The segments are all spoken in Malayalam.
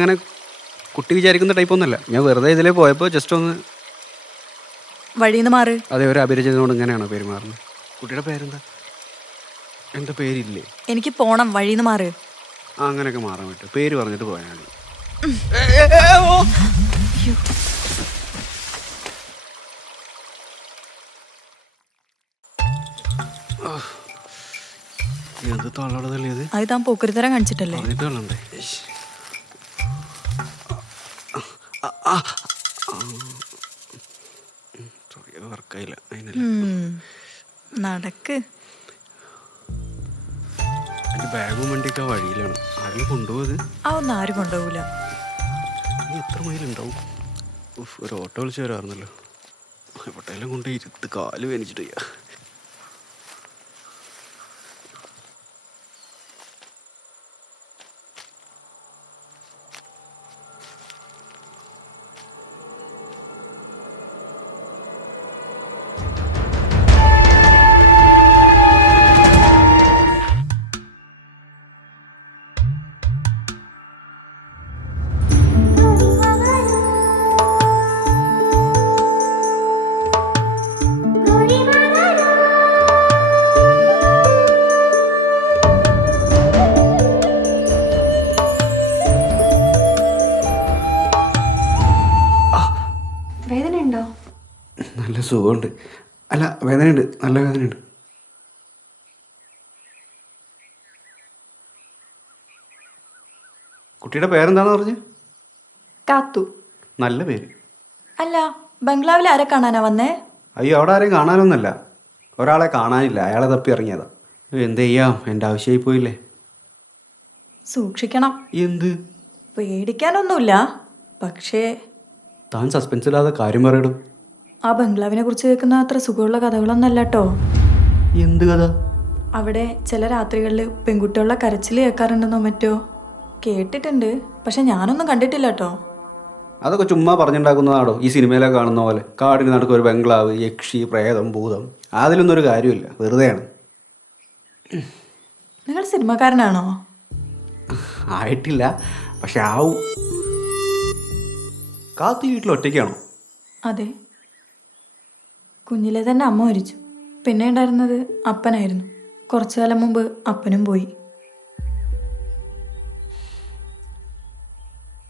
ഞാനങ്ങനെ കുട്ടി വിചാരിക്കുന്ന ടൈപ്പൊന്നുമല്ല. ഞാൻ വെറുതെ ഇതിലേ പോയപ്പോൾ ജസ്റ്റ് ഒന്ന് വഴിന്ന് മാറ്. അതെ, ഒരു അപരിചിതനോട് ഇങ്ങനെയാണോ പെരുമാറുന്നത്? കുട്ടിയുടെ പേരെന്താ? എന്താ പേരില്ലേ? എനിക്ക് പോണം, വഴിന്ന് മാറ്. അങ്ങനെയൊക്കെ മാറാൻ പറ്റും. പേര് പറഞ്ഞിട്ട് പോയാൽ മതി. എന്ത് തള്ളടതല്ലേ ഇത്? അത് താൻ പോക്കരുത്തരം കാണിച്ചിട്ടല്ലേ? പറഞ്ഞിട്ട് തള്ളണ്ടേ? വർക്കായില്ല അതിനല്ല. നടക്ക്. എൻ്റെ ബാഗും വണ്ടിയൊക്കെ വഴിയിലാണ്. ആരും കൊണ്ടുപോയത്? അതൊന്നും ആരും കൊണ്ടുപോകില്ല. ഇനി എത്ര മൈലുണ്ടാവും? ഒരു ഓട്ടോ വിളിച്ച് വരാറുന്നല്ലോ. എവിടെയെല്ലാം കൊണ്ട് ഇരുത്ത് കാല് വേനിച്ചിട്ട് ചെയ്യാ. വേദനയുണ്ടോ? നല്ല സുഖമുണ്ട്. അല്ല, വേദനയുണ്ട്, നല്ല വേദനയുണ്ട്. കുട്ടിയുടെ പേരെന്താണെന്ന് പറഞ്ഞു? കാത്തു. നല്ല പേര്. അല്ല, ബംഗ്ലാവിൽ ആരെ കാണാനാ വന്നേ? അയ്യോ, അവിടെ ആരെയും കാണാനൊന്നുമല്ല. ഒരാളെ കാണാനില്ല, അയാളെ തപ്പി ഇറങ്ങിയതാ. എന്ത് ചെയ്യാം, എൻ്റെ ആവശ്യമായി പോയില്ലേ. സൂക്ഷിക്കണം. എന്ത്? പേടിക്കാനൊന്നുമില്ല, പക്ഷേ താൻ സസ്പെൻസില്ലാതെ കാര്യം പറയടും. ആ ബംഗ്ലാവിനെ കുറിച്ച് കേൾക്കുന്ന അത്ര സുഖമുള്ള കഥകളൊന്നല്ല കേട്ടോ. എന്ത് കഥ? അവിടെ ചില രാത്രികളിൽ പെൺകുട്ടികളുടെ കരച്ചിൽ കേൾക്കാറുണ്ടെന്നോ മറ്റോ കേട്ടിട്ടുണ്ട്. പക്ഷെ ഞാനൊന്നും കണ്ടിട്ടില്ല കേട്ടോ. അതൊക്കെ ചുമ്മാ പറഞ്ഞുണ്ടാക്കുന്നതാണോ? ഈ സിനിമയിലൊക്കെ കാണുന്ന പോലെ കാടിന് നടുക്ക് ഒരു ബംഗ്ലാവ്, യക്ഷി, പ്രേതം, ഭൂതം. അതിലൊന്നും ഒരു കാര്യമില്ല, വെറുതെയാണ്. നിങ്ങൾ സിനിമക്കാരനാണോ? ആയിട്ടില്ല, പക്ഷെ ആവും. കാത്തു വീട്ടിൽ ഒറ്റയ്ക്കാണോ? അതെ, കുഞ്ഞിലെ തന്നെ അമ്മ മരിച്ചു. പിന്നെ ഉണ്ടായിരുന്നത് അപ്പനായിരുന്നു. കുറച്ചു കാലം മുമ്പ് അപ്പനും പോയി.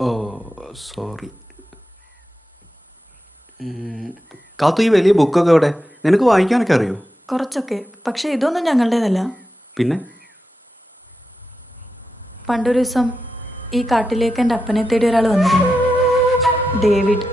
ഓ, സോറി. കാത്തു, ഈ വലിയ ബുക്കൊക്കെ എവിടെ? നിനക്ക് വായിക്കാനൊക്കെ അറിയോ? കുറച്ചൊക്കെ, പക്ഷെ ഇതൊന്നും ഞങ്ങളുടേതല്ല. പിന്നെ പണ്ടൊരു ദിവസം ഈ കാട്ടിലേക്ക് എൻ്റെ അപ്പനെ തേടി ഒരാൾ വന്നിരുന്നു, ഡേവിഡ്.